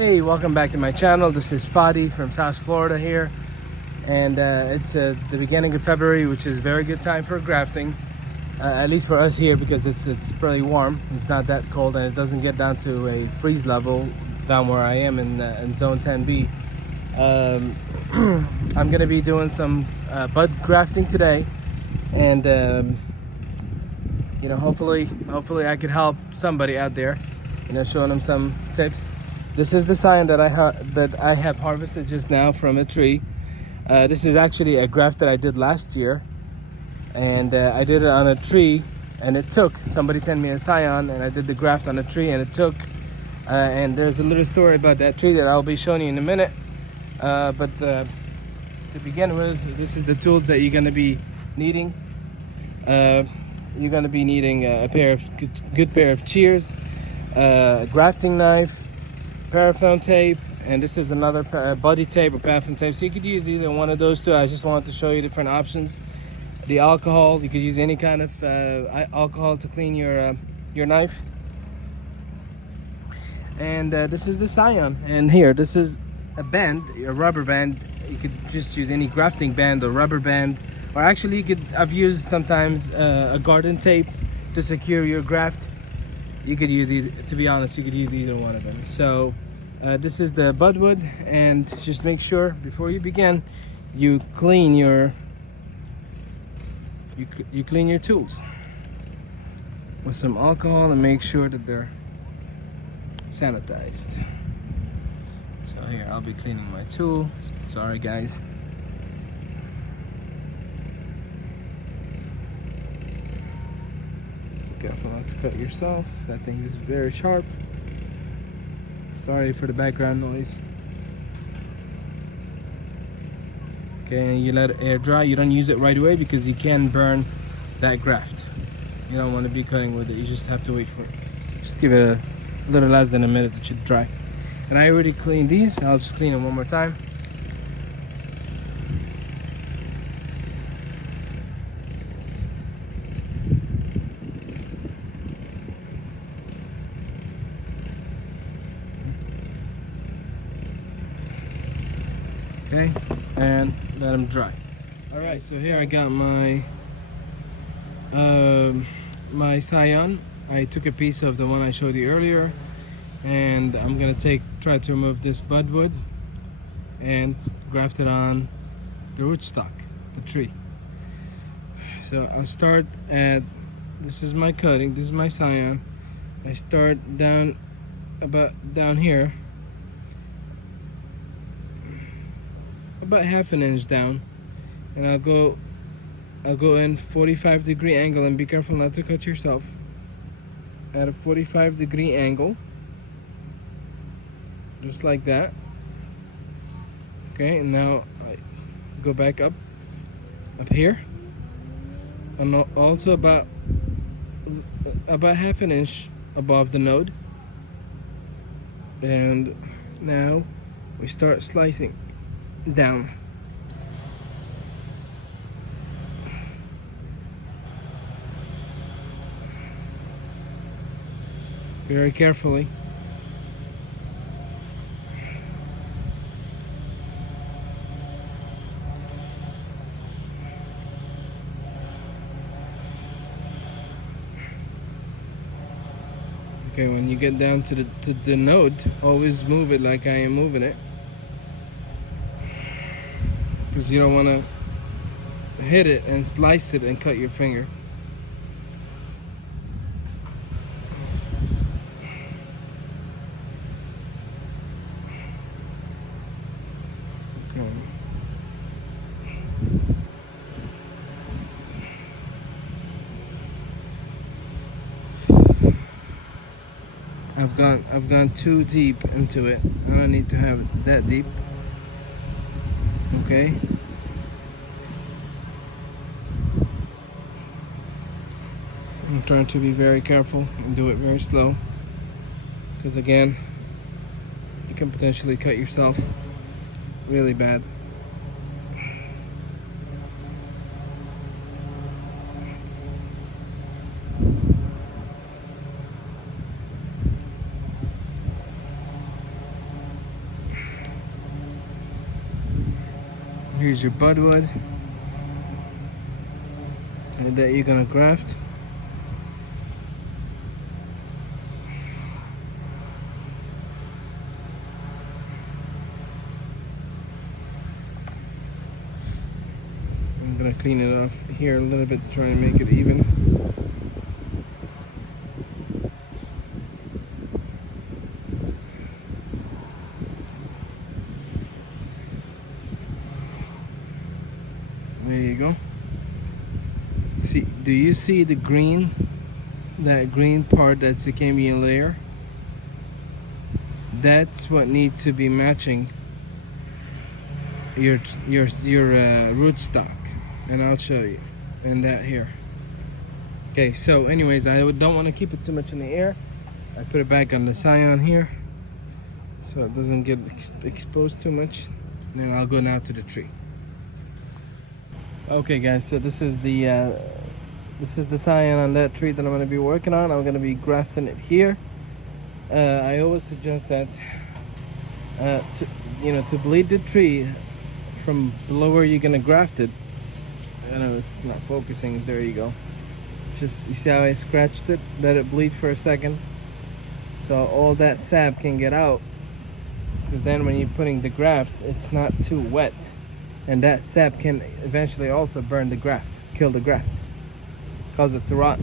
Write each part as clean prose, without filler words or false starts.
Hey, welcome back to my channel. This is Fadi from South Florida here, and it's the beginning of February, which is a very good time for grafting, at least for us here, because it's pretty warm. It's not that cold, and it doesn't get down to a freeze level down where I am in zone 10B. I'm gonna be doing some bud grafting today, and hopefully I could help somebody out there, showing them some tips. This is the scion that I have harvested just now from a tree. This is actually a graft that I did last year, and I did it on a tree, and it took. Somebody sent me a scion, and I did the graft on a tree, and it took. And there's a little story about that tree that I'll be showing you in a minute. But to begin with, this is the tools that you're going to be needing. You're going to be needing a good pair of shears, a grafting knife, paraffin tape, and this is another buddy tape or paraffin tape. So you could use either one of those two. I just wanted to show you different options. The alcohol, you could use any kind of alcohol to clean your knife. And this is the scion. And here, this is a band, a rubber band. You could just use any grafting band or rubber band, or actually I've used sometimes a garden tape to secure your graft. You could use to be honest, you could use either one of them. So this is the budwood, and just make sure before you begin, you clean your tools with some alcohol and make sure that they're sanitized. So here, I'll be cleaning my tool. Sorry guys. Careful not to cut yourself. That thing is very sharp. Sorry for the background noise. Okay, and you let it air dry. You don't use it right away because you can burn that graft. You don't want to be cutting with it. You just have to wait for it. Just give it a little less than a minute. It should dry. And I already cleaned these. I'll just clean them one more time. Okay, and let them dry. All right, so here I got my my scion. I took a piece of the one I showed you earlier, and I'm gonna try to remove this budwood and graft it on the rootstock, the tree. So I'll start at, this is my cutting, this is my scion. I start about down here, about half an inch down, and I'll go in 45-degree angle, and be careful not to cut yourself. At a 45-degree angle, just like that. Okay, and now I go back up here, and also about half an inch above the node. And now we start slicing down. Very carefully. Okay, when you get down to the node, always move it like I am moving it, because you don't want to hit it and slice it and cut your finger. Okay. I've gone too deep into it. I don't need to have it that deep. Okay. I'm trying to be very careful and do it very slow, because again, you can potentially cut yourself really bad. Here's your budwood that you're gonna graft. I'm gonna clean it off here a little bit, try and make it even. There you go. See, do you see the green? That green part that's the cambium layer? That's what needs to be matching your rootstock, and I'll show you. And that here. Okay, so anyways, I don't want to keep it too much in the air. I put it back on the scion here so it doesn't get exposed too much. And then I'll go now to the tree. Okay guys, so this is the scion on that tree that I'm going to be working on. I'm going to be grafting it here. I always suggest that to bleed the tree from below where you're going to graft it. I know it's not focusing. There you go. Just, you see how I scratched it? Let it bleed for a second so all that sap can get out, because then when you're putting the graft, it's not too wet, and that sap can eventually also burn the graft, kill the graft, cause it to rot.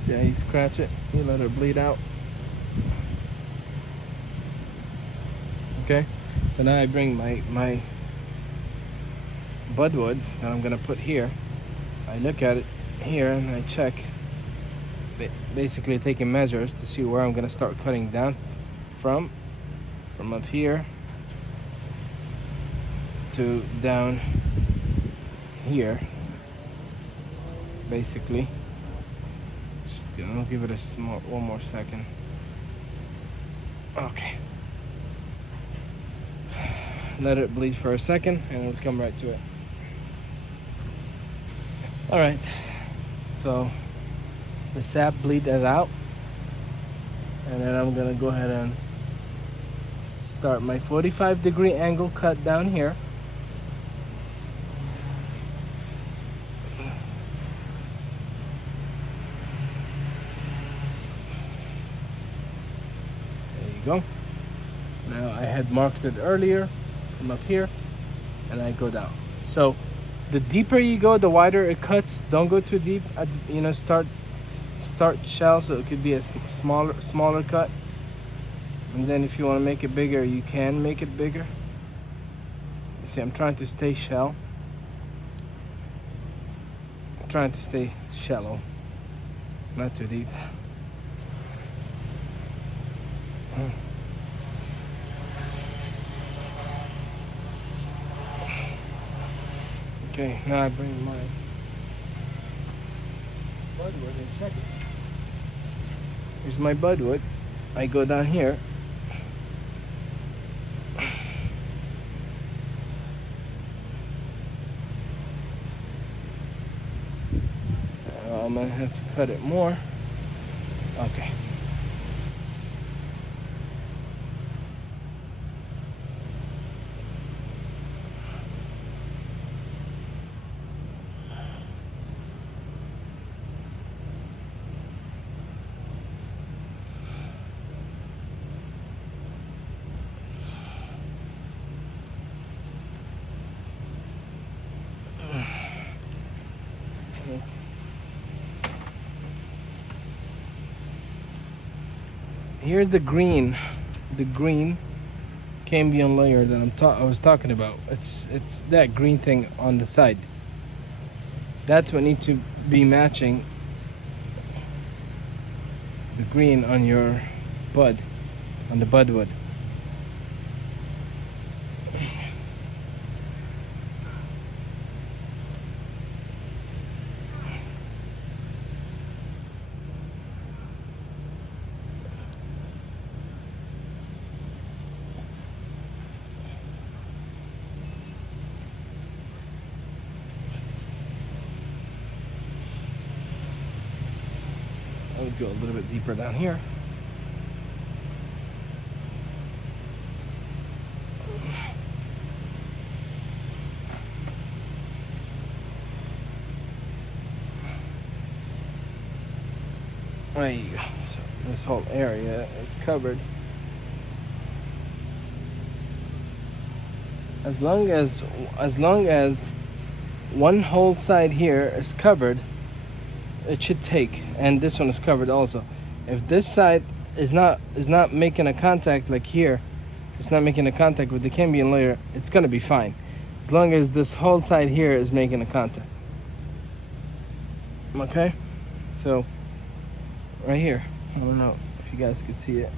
See how you scratch it? You let it bleed out. Okay, so now I bring my budwood that I'm gonna put here. I look at it here and I check, basically taking measures to see where I'm gonna start cutting down from up here to down here, basically. Just gonna give it a small, one more second. Okay. Let it bleed for a second and it'll come right to it. All right, so the sap bleeded out, and then I'm gonna go ahead and start my 45-degree angle cut down here. There you go. Now I had marked it earlier from up here, and I go down. So the deeper you go, the wider it cuts. Don't go too deep. Start shallow, so it could be a smaller cut. And then if you want to make it bigger, you can make it bigger. You see, I'm trying to stay shallow. I'm trying to stay shallow, not too deep. Okay, now I bring my budwood and check it. Here's my budwood. I go down here. I'm gonna have to cut it more. Okay. Here's the green cambium layer that I was talking about. It's that green thing on the side. That's what needs to be matching the green on your bud, on the budwood. I would go a little bit deeper down here. There you go. So this whole area is covered. As long as one whole side here is covered, it should take, and this one is covered also. If this side is not making a contact, like here, it's not making a contact with the cambium layer, it's gonna be fine. As long as this whole side here is making a contact. Okay? So, right here. I don't know if you guys could see it.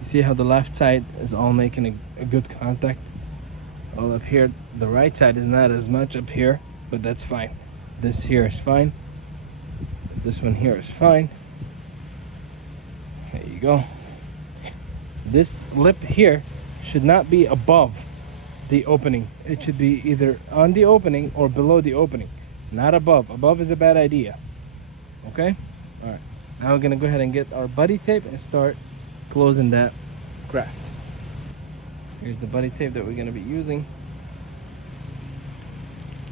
You see how the left side is all making a good contact? All up here. The right side is not as much up here, but that's fine. This here is fine. This one here is fine. There you go. This lip here should not be above the opening. It should be either on the opening or below the opening, not above. Above is a bad idea. Okay? All right. Now we're gonna go ahead and get our buddy tape and start closing that graft. Here's the buddy tape that we're gonna be using.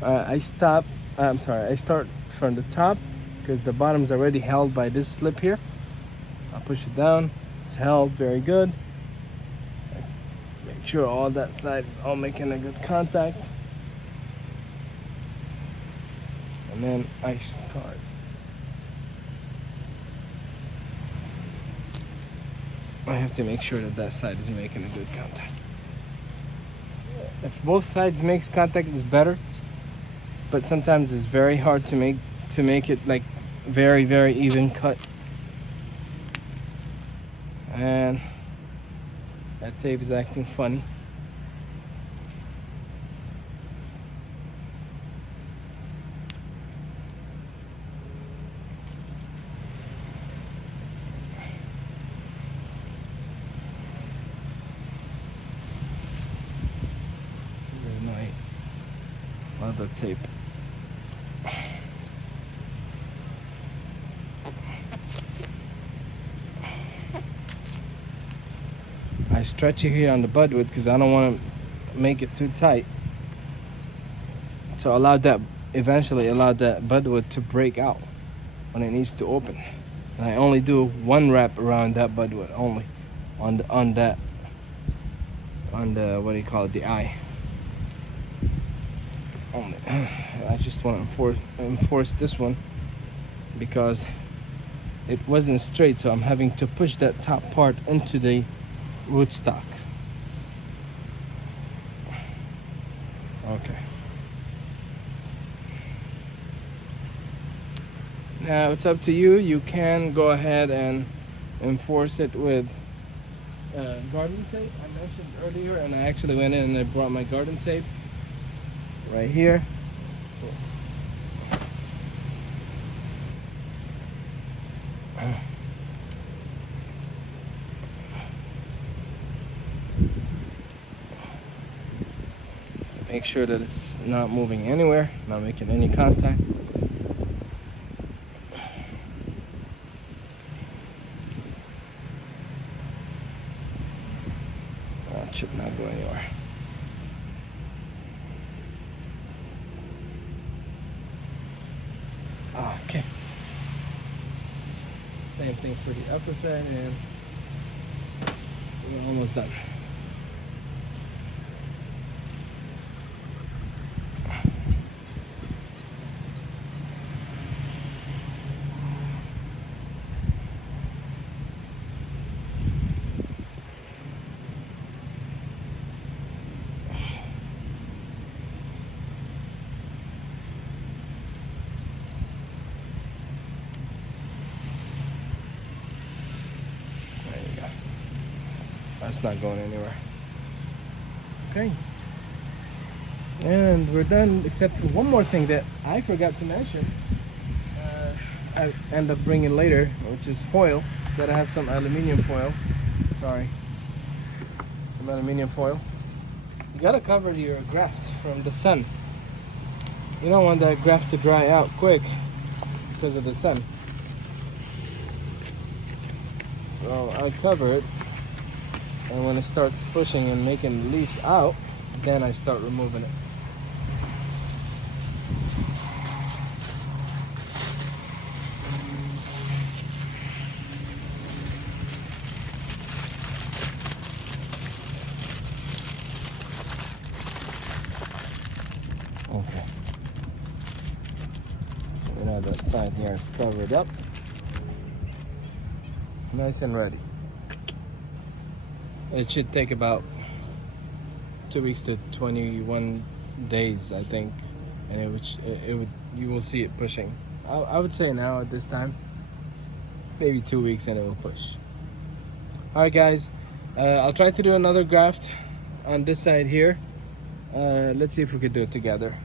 I start from the top because the bottom is already held by this slip here. I'll push it down. It's held very good. Make sure all that side is all making a good contact. And then I start. I have to make sure that that side is making a good contact. If both sides makes contact, it's better. But sometimes it's very hard to make it like very, very even cut. And that tape is acting funny. There's my other tape. I stretch it here on the budwood because I don't want to make it too tight. To eventually allow that budwood to break out when it needs to open. And I only do one wrap around that budwood only, on the what do you call it, the eye. Only. I just want to enforce this one because it wasn't straight, so I'm having to push that top part into the rootstock. Okay. Now it's up to you. You can go ahead and enforce it with garden tape. I mentioned earlier, and I actually went in and I brought my garden tape right here. Make sure that it's not moving anywhere, not making any contact. That should not go anywhere. Okay. Same thing for the upper side, and we're almost done. That's not going anywhere. Okay. And we're done, except for one more thing that I forgot to mention. I end up bringing later, which is foil. Gotta have some aluminum foil. Sorry. Some aluminum foil. You gotta cover your graft from the sun. You don't want that graft to dry out quick because of the sun. So I cover it. And when it starts pushing and making the leaves out, then I start removing it. Okay. So now that side here is covered up. Nice and ready. It should take about 2 weeks to 21 days, I think, and it would you will see it pushing. I would say now at this time, maybe 2 weeks, and it will push. All right, guys, I'll try to do another graft on this side here. Let's see if we could do it together.